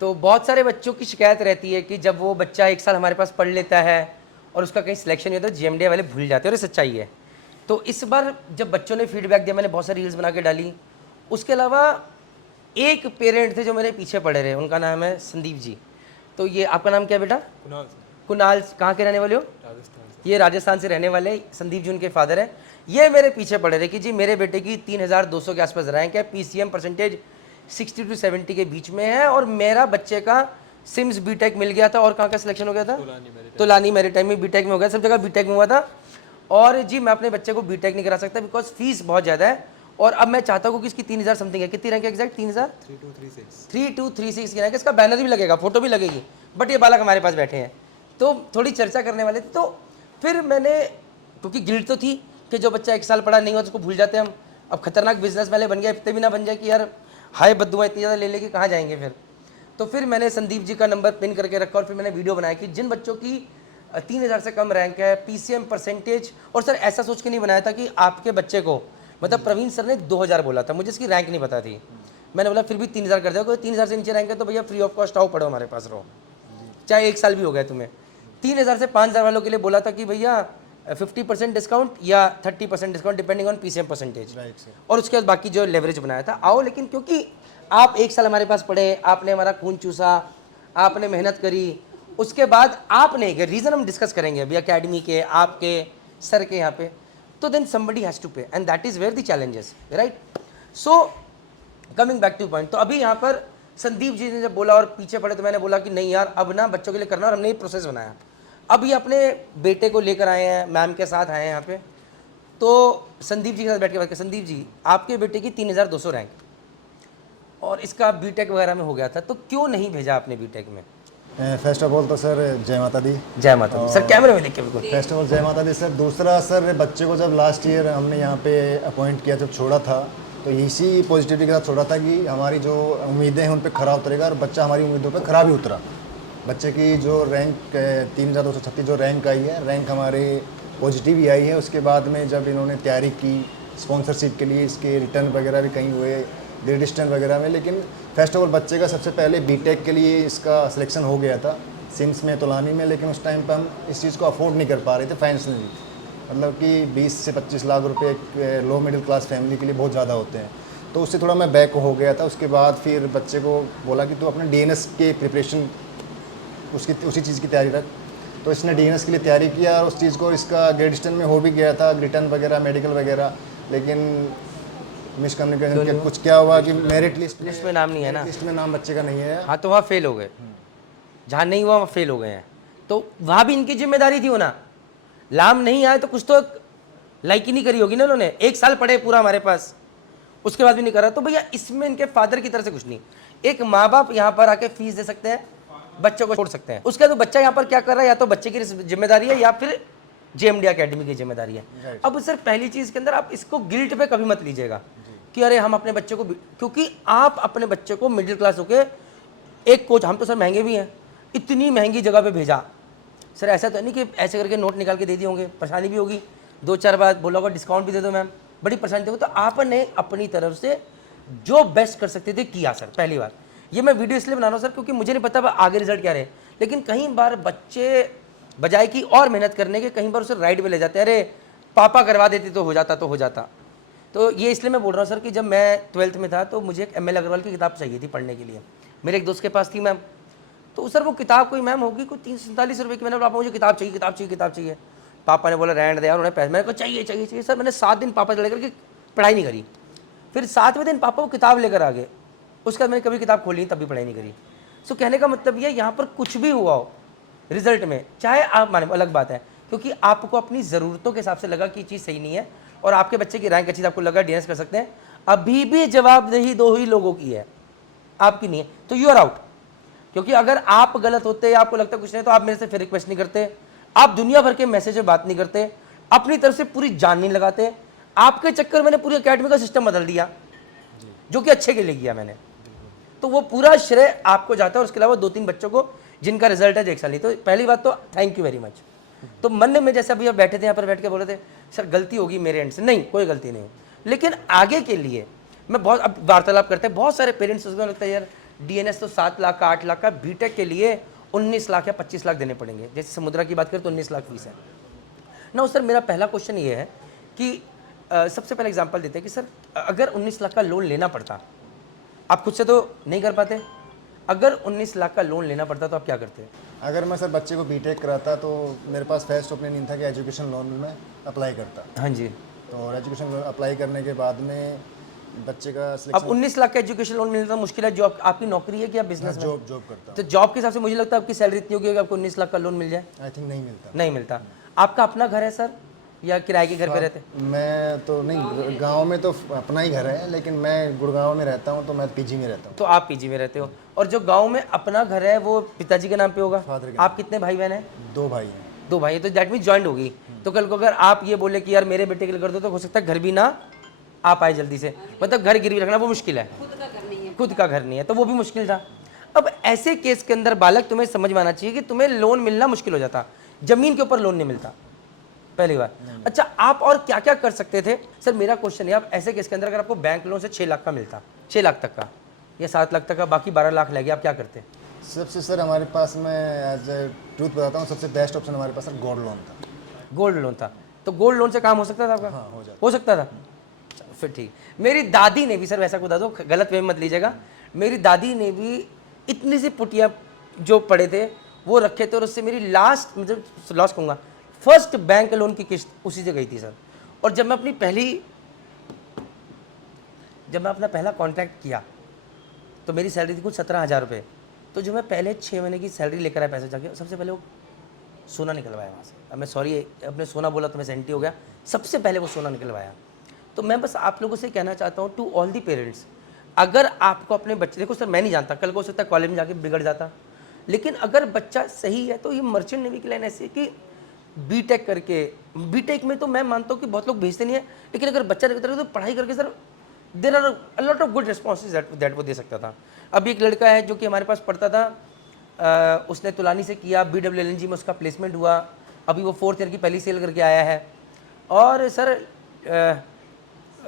तो बहुत सारे बच्चों की शिकायत रहती है कि जब वो बच्चा 1 साल हमारे पास पढ़ लेता है और उसका कहीं सिलेक्शन नहीं होता, GMDA वाले भूल जाते हैं, और ये सच्चाई है। तो इस बार जब बच्चों ने फीडबैक दिया, मैंने बहुत सारी रील्स बना के डाली। उसके अलावा एक पेरेंट थे जो मेरे पीछे पड़े रहे, उनका नाम है संदीप जी। तो ये आपका नाम क्या है बेटा? कुणाल। कहाँ के रहने वाले हो? ये राजस्थान से रहने वाले संदीप जी उनके फादर हैं। ये मेरे पीछे पड़े रहे कि जी मेरे बेटे की 3200 के आसपास रैंक है, PCM परसेंटेज 60 to 70 के बीच में है, और मेरा बच्चे का सिम्स बीटेक मिल गया था। और कहाँ का सिलेक्शन हो गया था? तोलानी मेरे टाइम में बीटेक में हो गया, सब जगह बीटेक में हुआ था। और जी मैं अपने बच्चे को बीटेक नहीं करा सकता बिकॉज फीस बहुत ज़्यादा है, और अब मैं चाहता हूँ कि इसकी 3000 समथिंग है। कितनी रैंक है एग्जैक्ट? 3236 की रैंक है। इसका बैनर भी लगेगा, फोटो भी लगेगी, बट ये बालक हमारे पास बैठे हैं तो थोड़ी चर्चा करने वाले थे। तो फिर मैंने, क्योंकि गिल्ट तो थी कि जो बच्चा 1 साल पढ़ा नहीं हुआ उसको भूल जाते हम। अब खतरनाक बिजनेस वाले बन गए, इतने भी ना बन जाए कि यार हाय बद्दुआ इतनी ज़्यादा ले लेके कहाँ जाएंगे फिर। तो फिर मैंने संदीप जी का नंबर पिन करके रखा, और फिर मैंने वीडियो बनाया कि जिन बच्चों की 3000 से कम रैंक है, PCM परसेंटेज। और सर ऐसा सोच के नहीं बनाया था कि आपके बच्चे को, मतलब प्रवीण सर ने 2000 बोला था, मुझे इसकी रैंक नहीं पता थी। मैंने बोला फिर भी 3000 कर दो, कोई 3000 से नीचे रैंक है तो भैया फ्री ऑफ कॉस्ट आओ, पढ़ो हमारे पास रहो, चाहे 1 साल भी हो गया तुम्हें। 3000 से 5000 वालों के लिए बोला था कि भैया 50% डिस्काउंट या 30% discount depending on PCM percentage, और उसके बाद बाकी जो लेवरेज बनाया था आओ। लेकिन क्योंकि आप 1 साल हमारे पास पढ़े, आपने हमारा खून चूसा, आपने मेहनत करी, उसके बाद आपने रीज़न हम डिस्कस करेंगे अभी अकेडमी के, आपके सर के यहाँ पे, तो then somebody has to pay, and that is where the challenges, right. So coming back to point, तो अभी यहाँ पर संदीप जी ने जब बोला और पीछे पड़े तो मैंने बोला कि नहीं यार अब ना बच्चों के लिए करना, और हमने ये प्रोसेस बनाया। अब ये अपने बेटे को लेकर आए हैं, मैम के साथ आए हैं यहाँ पे। तो संदीप जी के साथ बैठ के बात कर, संदीप जी आपके बेटे की 3200 रैंक और इसका बीटेक वगैरह में हो गया था, तो क्यों नहीं भेजा आपने बीटेक में? फर्स्ट ऑफ ऑल तो सर जय माता दी। जय माता दी। सर कैमरे में देख के बिल्कुल। फर्स्ट ऑफ ऑल जय माता दी सर। दूसरा सर, बच्चे को जब लास्ट ईयर हमने यहाँ पे अपॉइंट किया, जब छोड़ा था तो इसी पॉजिटिविटी के साथ छोड़ा था कि हमारी जो उम्मीदें हैं उन पर खरा उतरेगा, और बच्चा हमारी उम्मीदों पर खरा भी उतरा। बच्चे की जो रैंक 3236 जो रैंक आई है, रैंक हमारे पॉजिटिव ही आई है। उसके बाद में जब इन्होंने तैयारी की स्पॉन्सरशिप के लिए, इसके रिटर्न वगैरह भी कहीं हुए, ग्रेड डिस्टेंस वगैरह में, लेकिन फर्स्ट ऑफ ऑल बच्चे का सबसे पहले बीटेक के लिए इसका सिलेक्शन हो गया था सिम्स में, तोलानी में। लेकिन उस टाइम पर हम इस चीज़ को अफोर्ड नहीं कर पा रहे थे फाइनेंशियली, मतलब कि 20 से 25 लाख रुपए लो मिडिल क्लास फैमिली के लिए बहुत ज़्यादा होते हैं। तो उससे थोड़ा मैं बैक हो गया था। उसके बाद फिर बच्चे को बोला कि तू अपने DNS के प्रिपरेशन उसी चीज़ की तैयारी रख। तो इसने DNS के लिए तैयारी किया, और उस चीज़ को इसका ग्रेड डिस्टेंस में हो भी गया था, रिटर्न वगैरह मेडिकल वगैरह। लेकिन मिसकम्युनिकेशन के कुछ क्या हुआ कि मेरिट लिस्ट में नाम नहीं है ना, लिस्ट में नाम बच्चे का नहीं है। हाँ तो वहाँ फेल हो गए, जहाँ नहीं हुआ वहाँ फेल हो गए हैं, तो वहाँ भी इनकी जिम्मेदारी थी होना। लाम नहीं आए तो कुछ तो लाइक ही नहीं करी होगी ना उन्होंने। 1 साल पढ़े पूरा हमारे पास, उसके बाद भी नहीं करा, तो भैया इसमें इनके फादर की तरफ से कुछ नहीं। एक माँ बाप यहाँ पर आके फीस दे सकते हैं, बच्चों को छोड़ सकते हैं, उसके बाद तो बच्चा यहाँ पर क्या कर रहा है, या तो बच्चे की जिम्मेदारी है या फिर GMDA अकेडमी की जिम्मेदारी है। अब सर पहली चीज़ के अंदर आप इसको गिल्ट पे कभी मत लीजिएगा कि अरे हम अपने बच्चे को, क्योंकि आप अपने बच्चे को मिडिल क्लास होके एक कोच, हम तो सर महंगे भी हैं, इतनी महंगी जगह पे भेजा। सर ऐसा तो नहीं कि ऐसे करके नोट निकाल के दे दिए होंगे, परेशानी भी होगी, 2-4 बार बोला होगा डिस्काउंट भी दे दो मैम, बड़ी परेशानी होगी। तो आपने अपनी तरफ से जो बेस्ट कर सकते थे किया सर। पहली बार ये मैं वीडियो इसलिए बना रहा हूँ सर क्योंकि मुझे नहीं पता आगे रिजल्ट क्या रहे, लेकिन कई बार बच्चे बजाय की और मेहनत करने के कहीं पर उसे राइट पे ले जाते हैं, अरे पापा करवा देते तो हो जाता। तो ये इसलिए मैं बोल रहा हूँ सर कि जब मैं 12th में था तो मुझे एक ML अग्रवाल की किताब चाहिए थी पढ़ने के लिए, मेरे एक दोस्त के पास थी मैम। तो सर वो किताब कोई मैम होगी कोई 347 रुपये की। मैंने बोला पापा मुझे किताब चाहिए। पापा ने बोला रहने दे यार, उन्हें पैसे, मेरे को चाहिए। सर मैंने 7 दिन पापा से लेकर के पढ़ाई नहीं करी, फिर 7वें दिन पापा वो किताब लेकर आ गए, उसके बाद मैंने कभी किताब खोली तब भी पढ़ाई नहीं करी। सो कहने का मतलब ये यहाँ पर कुछ भी हुआ हो रिजल्ट में, चाहे आप माने अलग बात है, क्योंकि आपको अपनी ज़रूरतों के हिसाब से लगा कि चीज़ सही नहीं है और आपके बच्चे की रैंक अच्छी आपको लगा DNS कर सकते हैं, अभी भी जवाबदेही 2 ही लोगों की है, आपकी नहीं है। तो यू आर आउट, क्योंकि अगर आप गलत होते या आपको लगता कुछ नहीं तो आप मेरे से फिर रिक्वेस्ट नहीं करते, आप दुनिया भर के मैसेज में बात नहीं करते, अपनी तरफ से पूरी जान नहीं लगाते। आपके चक्कर मैंने पूरी अकेडमी का सिस्टम बदल दिया जो कि अच्छे के लिए किया मैंने, तो वो पूरा श्रेय आपको जाता है। और उसके अलावा 2-3 बच्चों को जिनका रिजल्ट है 1 साल ही। तो पहली बात तो थैंक यू वेरी मच। तो मन में जैसे अभी आप बैठे थे यहाँ पर बैठ के बोले थे सर गलती होगी मेरे एंड से, नहीं कोई गलती नहीं, लेकिन आगे के लिए मैं बहुत अब वार्तालाप करते हैं बहुत सारे पेरेंट्स, उसमें लगता है यार डीएनएस तो 7 लाख का 8 लाख का, बीटेक के लिए 19 लाख या 25 लाख देने पड़ेंगे। जैसे समुद्रा की बात करें तो 19 लाख फीस है ना। सर मेरा पहला क्वेश्चन ये है कि सबसे पहले एग्जांपल देते हैं कि सर अगर 19 लाख का लोन लेना पड़ता, आप खुद से तो नहीं कर पाते, अगर 19 लाख का लोन लेना पड़ता तो आप क्या करते? अगर मैं सर बच्चे को बीटेक कराता तो मेरे पास फर्स्ट ओपिनियन था कि एजुकेशन लोन में अप्लाई करता। हाँ जी। तो एजुकेशन लोन अप्लाई करने के बाद में बच्चे का अब सिलेक्शन 19 लाख का एजुकेशन लोन मिलना तो मुश्किल है। जॉब आपकी नौकरी है कि आप बिजनेस में? जॉब करता तो जॉब के हिसाब से मुझे लगता है आपकी सैलरी इतनी होगी कि आपको 19 लाख का लोन मिल जाए। आई थिंक नहीं मिलता। नहीं मिलता। आपका अपना घर है सर या किराए के घर पे रहते? मैं तो नहीं, गांव में तो अपना ही घर है, लेकिन मैं गुड़गांव में रहता हूँ, तो मैं पीजी में रहता हूँ। तो आप पीजी में रहते हो, और जो गांव में अपना घर है वो पिताजी के नाम पे होगा? फादर के आप कितने भाई बहन हैं? 2 भाई हैं। 2 भाई है, तो दैट मीन जॉइंट होगी। तो कल को अगर आप ये बोले कि यार मेरे बेटे के लिए कर दो, तो हो सकता है घर भी ना आ पाए जल्दी से, मतलब घर गिरवी रखना वो मुश्किल है। खुद का घर नहीं है तो वो भी मुश्किल था। अब ऐसे केस के अंदर बालक तुम्हें समझ में आना चाहिए कि तुम्हें लोन मिलना मुश्किल हो जाता, जमीन के ऊपर लोन नहीं मिलता पहली बार। अच्छा, आप और क्या क्या कर सकते थे? सर मेरा क्वेश्चन है, आप ऐसे केस के अंदर अगर आपको बैंक लोन से 6 लाख का मिलता, 6 लाख तक का या 7 लाख तक का, बाकी 12 लाख लगे, आप क्या करते? सबसे सर हमारे पास, मैं एज ए ट्रूथ बताता हूँ, सबसे बेस्ट ऑप्शन हमारे पास सर गोल्ड लोन था। गोल्ड लोन था? तो गोल्ड लोन से काम हो सकता था आपका? हाँ, हो सकता था। चलो, फिर ठीक। मेरी दादी ने भी, सर वैसा बता दो, गलत वे मत लीजिएगा, मेरी दादी ने भी इतनी सी पुटिया जो पड़े थे वो रखे थे, और उससे मेरी लास्ट, मतलब लॉस कहूँगा, फर्स्ट बैंक लोन की किस्त उसी से गई थी सर। और जब मैं अपना पहला कॉन्ट्रैक्ट किया तो मेरी सैलरी थी कुछ 17,000 रुपये। तो जो मैं पहले 6 महीने की सैलरी लेकर आया पैसे जाके, सबसे पहले वो सोना निकलवाया वहाँ से। अब मैं सॉरी, अपने सोना बोला तो मैं सेंटी हो गया, सबसे पहले वो सोना निकलवाया। तो मैं बस आप लोगों से कहना चाहता हूँ, टू ऑल दी पेरेंट्स, अगर आपको अपने बच्चे, देखो सर मैं नहीं जानता, कल को हो सकता है कॉलेज में जाके बिगड़ जाता, लेकिन अगर बच्चा सही है तो ये मर्चेंट नेवी की लाइन ऐसी है कि बीटेक करके, बीटेक में तो मैं मानता हूँ कि बहुत लोग भेजते नहीं है, लेकिन अगर बच्चा रहता है तो पढ़ाई करके sir there are a lot of good responses that वो दे सकता था। अभी एक लड़का है जो कि हमारे पास पढ़ता था, उसने तुलानी से किया, BWLNG में उसका प्लेसमेंट हुआ, अभी वो 4th ईयर की पहली सेल करके आया है। और सर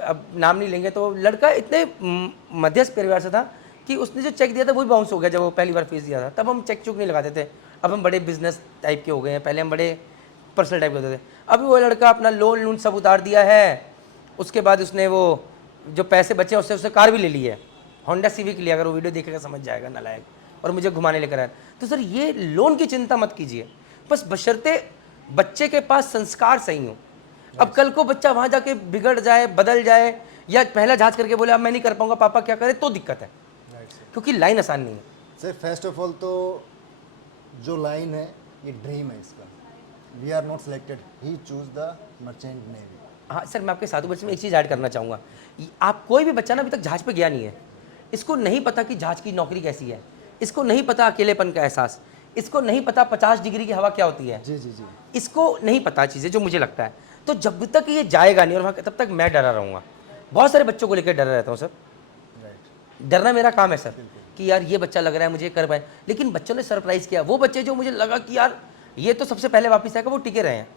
अब नाम नहीं लेंगे, तो लड़का इतने मध्यस्थ परिवार से था कि उसने जो चेक दिया था वो भी बाउंस हो गया जब वो पहली बार फीस दिया था। तब हम चेक चुक नहीं लगाते थे, अब हम बड़े बिजनेस टाइप के हो गए हैं, पहले हम बड़े पर्सनल टाइप के होते थे। अभी वो लड़का अपना लोन सब उतार दिया है, उसके बाद उसने वो जो पैसे बचे उससे उसने कार भी ले ली है, होंडा सिविक लिया। अगर वो वीडियो देखेगा समझ जाएगा, नालायक, और मुझे घुमाने लेकर आया। तो सर ये लोन की चिंता मत कीजिए, बस बशर्ते बच्चे के पास संस्कार सही हो। अब कल को बच्चा वहाँ जाके बिगड़ जाए, बदल जाए, या पहला जांच करके बोले अब मैं नहीं कर पाऊंगा पापा क्या करे, तो दिक्कत है, क्योंकि लाइन आसान नहीं है। सर फर्स्ट ऑफ ऑल तो जो लाइन है ये ड्रीम है इसका, we are not selected, he choose the merchant navy. हाँ सर, मैं आपके साधु बच्चे में एक चीज़ ऐड करना चाहूँगा, आप कोई भी बच्चा ना अभी तक जहाज पे गया नहीं है, इसको नहीं पता कि जहाज की नौकरी कैसी है, इसको नहीं पता अकेलेपन का एहसास, इसको नहीं पता 50 डिग्री की हवा क्या होती है, जी जी जी, इसको नहीं पता चीज़ें, जो मुझे लगता है। तो जब तक ये जाएगा नहीं और वहाँ तब तक मैं डरा रहूँगा। बहुत सारे बच्चों को लेकर डरा रहता हूँ सर, राइट, डरना मेरा काम है सर, कि यार ये बच्चा लग रहा है मुझे कर पाए, लेकिन बच्चों ने सरप्राइज़ किया। वो बच्चे जो मुझे लगा कि यार ये तो सबसे पहले वापस आएगा, वो टिके रहे हैं।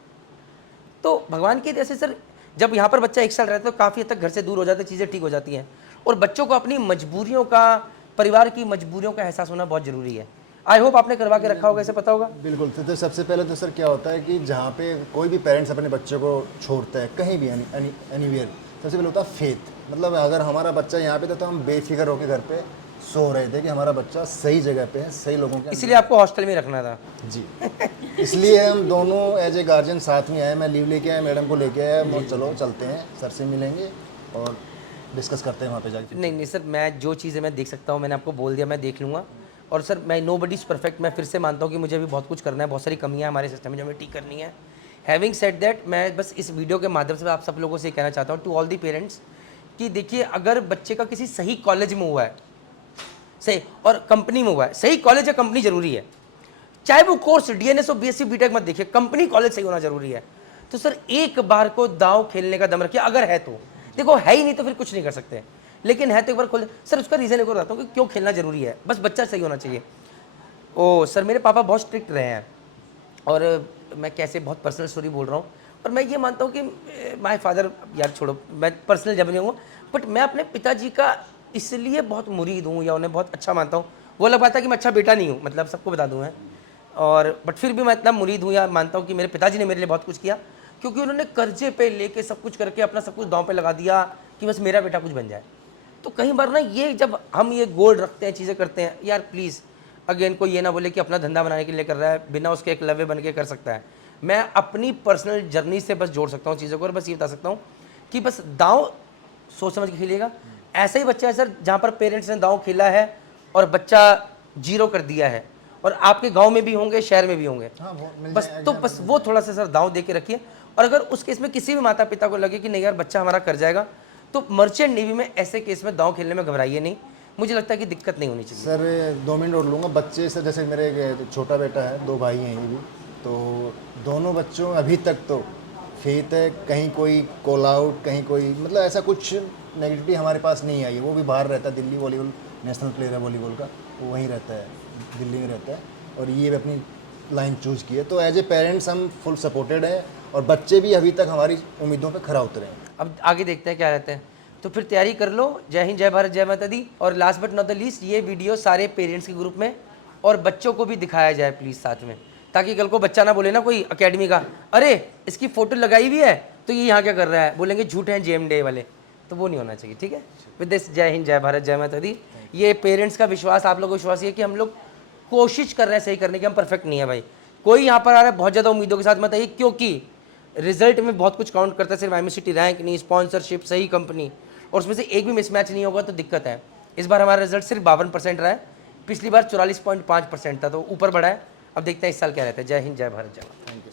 तो भगवान की जैसे सर, जब यहाँ पर बच्चा 1 साल रहता है तो काफ़ी हद तक घर से दूर हो जाते, चीज़ें ठीक हो जाती हैं, और बच्चों को अपनी मजबूरियों का, परिवार की मजबूरियों का एहसास होना बहुत ज़रूरी है। आई होप आपने करवा के रखा होगा, इसे पता होगा। बिल्कुल। तो सबसे पहले तो सर क्या होता है कि जहाँ पे कोई भी पेरेंट्स अपने बच्चे को छोड़ता है कहीं भी, एनीवेयर, सबसे पहले होता है फेथ। मतलब अगर हमारा बच्चा यहाँ पे था तो हम बेफिक्र होकर घर पे सो रहे थे कि हमारा बच्चा सही जगह पे है, सही लोगों के, इसलिए आपको हॉस्टल में रखना था जी। इसलिए हम दोनों एज ए गार्जियन साथ में आए, मैं लीव लेके आया, मैडम को लेके आया, और चलो चलते हैं, सर से मिलेंगे और डिस्कस करते हैं वहाँ पे जाके। नहीं सर, मैं जो चीज़ें मैं देख सकता हूँ मैंने आपको बोल दिया, मैं देख लूँगा। और सर मैं नो बडी इज़ परफेक्ट, मैं फिर से मानता हूँ कि मुझे भी बहुत कुछ करना है, बहुत सारी कमियाँ हमारे सिस्टम में जो हमें ठीक करनी है। हैविंग सेड दैट, मैं बस इस वीडियो के माध्यम से आप सब लोगों से कहना चाहता हूँ, टू ऑल दी पेरेंट्स, कि देखिए अगर बच्चे का किसी सही कॉलेज में हुआ है, सही, और कंपनी में हुआ है, सही कॉलेज या कंपनी जरूरी है, चाहे वो कोर्स DNS हो, BSc BTech मत देखिए, कंपनी कॉलेज सही होना जरूरी है। तो सर एक बार को दांव खेलने का दम रखिए, अगर है तो, देखो है ही नहीं तो फिर कुछ नहीं कर सकते, लेकिन है तो एक बार खोल। सर उसका रीज़न एक और बताता हूँ कि क्यों खेलना जरूरी है, बस बच्चा सही होना चाहिए। ओ सर, मेरे पापा बहुत स्ट्रिक्ट रहे हैं, और मैं कैसे बहुत पर्सनल स्टोरी बोल रहा हूँ, और मैं ये मानता हूँ कि माय फादर, यार छोड़ो, मैं पर्सनल जब नहीं हूँ, बट मैं अपने पिताजी का इसलिए बहुत मुरीद हूँ या उन्हें बहुत अच्छा मानता हूँ। वो लग पाता है कि मैं अच्छा बेटा नहीं हूँ, मतलब सबको बता दूँ मैं, और बट फिर भी मैं इतना मुरीद हूँ या मानता हूँ कि मेरे पिताजी ने मेरे लिए बहुत कुछ किया, क्योंकि उन्होंने कर्जे पे लेके सब कुछ करके अपना सब कुछ दांव पे लगा दिया कि बस मेरा बेटा कुछ बन जाए। तो कई बार ना ये जब हम ये गोल रखते हैं, चीज़ें करते हैं, यार प्लीज़ अगेन कोई ये ना बोले कि अपना धंधा बनाने के लिए कर रहा है, बिना उसके एकलव्य बन के कर सकता है। मैं अपनी पर्सनल जर्नी से बस जोड़ सकता हूँ चीज़ों को, और बस ये बता सकता हूँ कि बस दांव सोच समझ के खेलिएगा। ऐसा ही बच्चा है सर जहाँ पर पेरेंट्स ने दांव खेला है और बच्चा जीरो कर दिया है, और आपके गांव में भी होंगे, शहर में भी होंगे। हाँ वो मिल बस जाए तो बस वो थोड़ा सा सर दांव दे के रखिए। और अगर उस केस में किसी भी माता पिता को लगे कि नहीं यार बच्चा हमारा कर जाएगा, तो मर्चेंट नेवी में ऐसे केस में दांव खेलने में घबराइए नहीं। मुझे लगता है कि दिक्कत नहीं होनी चाहिए। सर 2 मिनट और लूँगा। बच्चे सर जैसे मेरे एक छोटा बेटा है, 2 भाई हैं ये भी, तो दोनों बच्चों अभी तक तो फेथ है, कहीं कोई कॉल आउट, कहीं कोई मतलब ऐसा कुछ नेगेटिविटी हमारे पास नहीं आई है। वो भी बाहर रहता है, दिल्ली वॉलीबॉल नेशनल प्लेयर है वॉलीबॉल का, वो वहीं रहता है, दिल्ली में रहता है, और ये भी अपनी लाइन चूज़ की है। तो एज ए पेरेंट्स हम फुल सपोर्टेड हैं, और बच्चे भी अभी तक हमारी उम्मीदों पर खरा उतरे हैं। अब आगे देखते हैं क्या रहते हैं। तो फिर तैयारी कर लो। जय हिंद, जय भारत, जय माता दी। और last but not the least, ये वीडियो सारे पेरेंट्स के ग्रुप में और बच्चों को भी दिखाया जाए प्लीज़ साथ में, ताकि कल को बच्चा ना बोले ना कोई अकेडमी का, अरे इसकी फ़ोटो लगाई हुई है तो ये यहाँ क्या कर रहा है, बोलेंगे झूठे हैं जेएमडे वाले। तो वो नहीं होना चाहिए, ठीक है। विद दिस, जय हिंद, जय भारत, जय माता दी। ये पेरेंट्स का विश्वास, आप लोगों का विश्वास ये कि हम लोग कोशिश कर रहे हैं सही करने की, हम परफेक्ट नहीं है भाई। कोई यहाँ पर आ रहा है बहुत ज़्यादा उम्मीदों के साथ मत आइए, क्योंकि रिजल्ट में बहुत कुछ काउंट करता है, सिर्फ एमएससीटी रैंक नहीं, स्पॉन्सरशिप, सही कंपनी, और उसमें से एक भी मिसमैच नहीं होगा तो दिक्कत है। इस बार हमारा रिजल्ट सिर्फ 52% रहा है, पिछली बार 44.5% था, तो ऊपर बढ़ा है। अब देखते हैं इस साल क्या रहता है। जय हिंद, जय भारत, जय माता। Thank you.